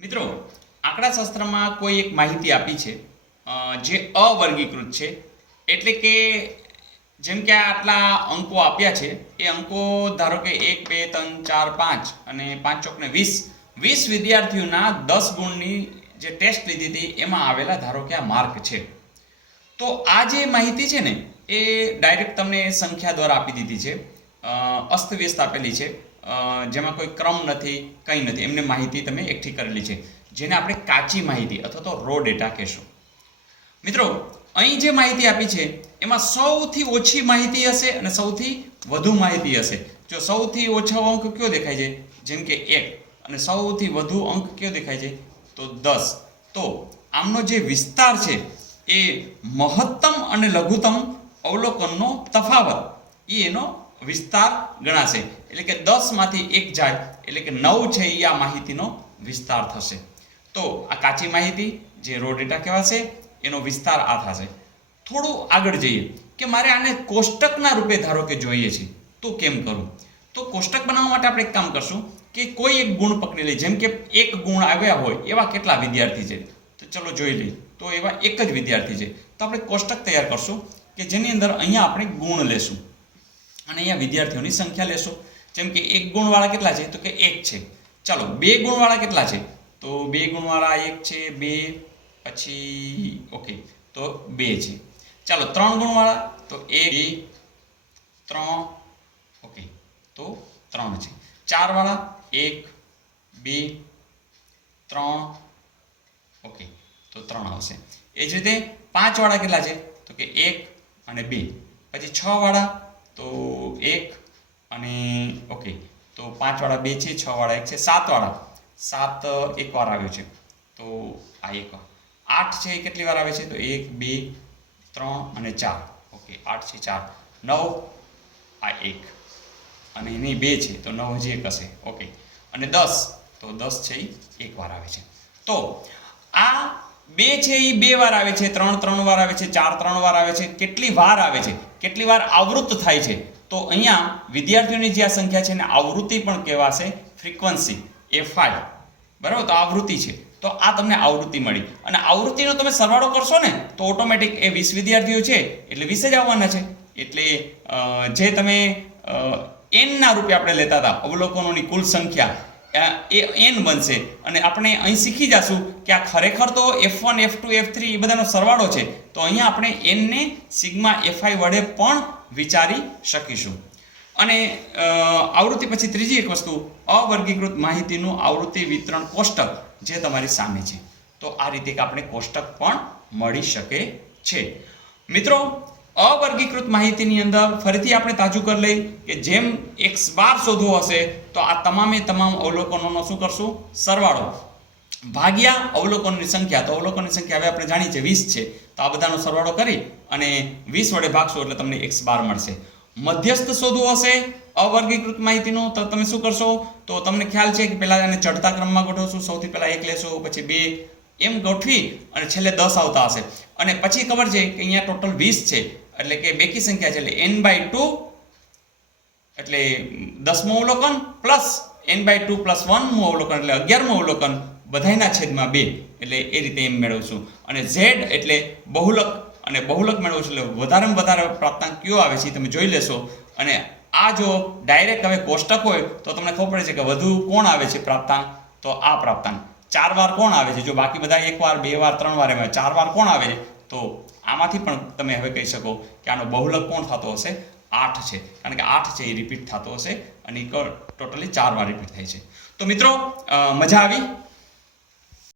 મિત્રો, આંકડાશાસ્ત્રમાં કોઈ એક માહિતી આપી છે જે અવર્ગીકૃત છે. એટલે કે જેમ કે આટલા અંકો આપ્યા છે, એ અંકો ધારો કે 1 2 3 4 5 અને 5 ચોક ને 20 વિદ્યાર્થીઓના 10 ગુણની જે ટેસ્ટ લીધી હતી એમાં આવેલા ધારો કે આ માર્ક છે. તો આ જે માહિતી છે ને એ ડાયરેક્ટ તમને સંખ્યા દ્વારા આપી દીધી છે, અસ્તવ્યસ્ત આપેલી છે, જેમાં કોઈ ક્રમ નથી, કંઈ નથી, એમને માહિતી તમે એકઠી કરેલી છે, જેને આપણે કાચી માહિતી અથવા તો રો ડેટા કહેશું. મિત્રો, અહીં જે માહિતી આપી છે એમાં સૌથી ઓછી માહિતી હશે અને સૌથી વધુ માહિતી હશે. જો સૌથી ઓછો અંક કયો દેખાય છે, જેમ કે 1, અને સૌથી વધુ અંક કયો દેખાય છે તો 10, તો આમનો જે વિસ્તાર છે એ મહત્તમ અને લઘુત્તમ અવલોકનનો તફાવત એનો વિસ્તાર ગણાશે. એટલે કે 10 માંથી 1 જાય એટલે કે 9 છે એ આ માહિતીનો વિસ્તાર થશે. તો આ કાચી માહિતી જે રો ડેટા કહેવાશે એનો વિસ્તાર આ થશે. થોડું આગળ જઈએ કે મારે આને કોષ્ટકના રૂપે ધારો કે જોઈએ છે, તો કેમ કરું? તો કોષ્ટક બનાવવા માટે આપણે એક કામ કરશું કે કોઈ એક ગુણ પકડી લઈએ. જેમ કે 1 ગુણ આવ્યા હોય એવા કેટલા વિદ્યાર્થી છે, તો ચલો જોઈ લઈએ. તો એવા એક જ વિદ્યાર્થી છે, તો આપણે કોષ્ટક તૈયાર કરશું કે જેની અંદર અહીંયા આપણે ગુણ લેશું અને અહીંયા વિદ્યાર્થીઓની સંખ્યા લેશું. જેમ કે 1 ગુણવાળા કેટલા છે તો કે 1 છે. ચાલો 2 ગુણવાળા કેટલા છે તો 2 ગુણવાળા 1 છે, 2, પછી ઓકે તો 2 છે. ચાલો 3 ગુણવાળા તો 1 2 3, ઓકે તો 3 છે. 4 વાળા 1 2 3, ઓકે તો 3 આવશે. એ જ રીતે 5 વાળા કેટલા છે તો કે 1 અને 2, પછી 6 વાળા તો 1 અને ઓકે તો 5 વાળા 2 છે, 6 વાળા 1 છે. 7 વાળા 7 એક વાર આવ્યો છે, તો આ એક વાર. 8 છે એ કેટલી વાર આવે છે તો 1 2 3 અને 4, ઓકે 8 છે 4. 9 આ 1 અને એની 2 છે તો 9 હજી એક હશે, ઓકે. અને 10 તો 10 છે એ એક વાર આવે છે. તો આ 2 છે એ 2 વાર આવે છે, 3 3 વાર આવે છે, 4 3 વાર આવે છે. કેટલી વાર આવે છે, કેટલી વાર આવૃત્ત થાય છે, તો અહીંયા વિદ્યાર્થીઓની જે આ સંખ્યા છે એને આવૃત્તિ પણ કહેવાશે, ફ્રીક્વન્સી F5, બરાબર. તો આવૃત્તિ છે, તો આ તમને આવૃત્તિ મળી. અને આવૃત્તિનો તમે સરવાળો કરશો ને તો ઓટોમેટિક એ 20 વિદ્યાર્થીઓ છે એટલે 20 જ આવવાના છે. એટલે જે તમે n ના રૂપે આપણે લેતા હતા અવલોકનોની કુલ સંખ્યા એ n બનશે. અને આપણે અહીં શીખી જશું કે આ ખરેખર તો F1 F2 F3 એ બધાનો સરવાળો છે. તો અહીંયા આપણે n ને સિગ્મા Fi વડે પણ વિચારી શકીશું. અને આવૃત્તિ પછી ત્રીજી એક વસ્તુ, અવર્ગીકૃત માહિતીનું આવૃત્તિ વિતરણ કોષ્ટક જે તમારી સામે છે. તો આ રીતે આપણે કોષ્ટક પણ મળી શકે છે. મિત્રો, અવર્ગીકૃત માહિતીની અંદર ફરીથી આપણે તાજું કરી લઈએ કે જેમ x બાર શોધવો હશે તો આ તમામે તમામ અવલોકનોનો શું કરશું, સરવાળો ભાગ્યા અવલોકનની સંખ્યા. તો અવલોકનની સંખ્યા હવે આપણે જાણીએ છીએ 20 છે, તો આ બધાનો સરવાળો કરી અને 20 વડે ભાગશો એટલે તમને x બાર મળશે. મધ્યસ્થ શોધવું હશે અવર્ગીકૃત માહિતીનું તો તમે શું કરશો, તો તમને ખ્યાલ છે કે પહેલાં એને ચડતા ક્રમમાં ગોઠવશું. સૌથી પહેલાં 1 લેશો, પછી 2, એમ ગોઠવી અને છેલ્લે 10 આવતા હશે. અને પછી ખબર છે કે અહીંયા ટોટલ 20 છે, એટલે કે બેકી સંખ્યા છે, એટલે n/2 એટલે 10મું અવલોકન પ્લસ n/2 પ્લસ 1મું અવલોકન એટલે 11મું અવલોકન, બધાયના છેદમાં 2, એટલે એ રીતે એમ મેળવશું. અને z એટલે બહુલક, અને બહુલક મેળવશું એટલે વધારેમાં વધારે પ્રાપ્તાંક કયો આવે છે તમે જોઈ લેશો. અને આ જો ડાયરેક્ટ હવે કોષ્ટક હોય તો તમને ખબર પડે છે કે વધુ કોણ આવે છે પ્રાપ્તાંક, તો આ પ્રાપ્તાંક 4 વાર કોણ આવે છે. જો બાકી બધા 1 વાર 2 વાર 3 વાર એમાં 4 વાર કોણ આવે છે, તો આમાંથી પણ તમે હવે કહી શકો કે આનો બહુલક કોણ થતો હશે, 8 છે. કારણ કે 8 છે એ રિપીટ થતો હશે અને ટોટલી 4 વાર રિપીટ થાય છે. તો મિત્રો, મજા આવી?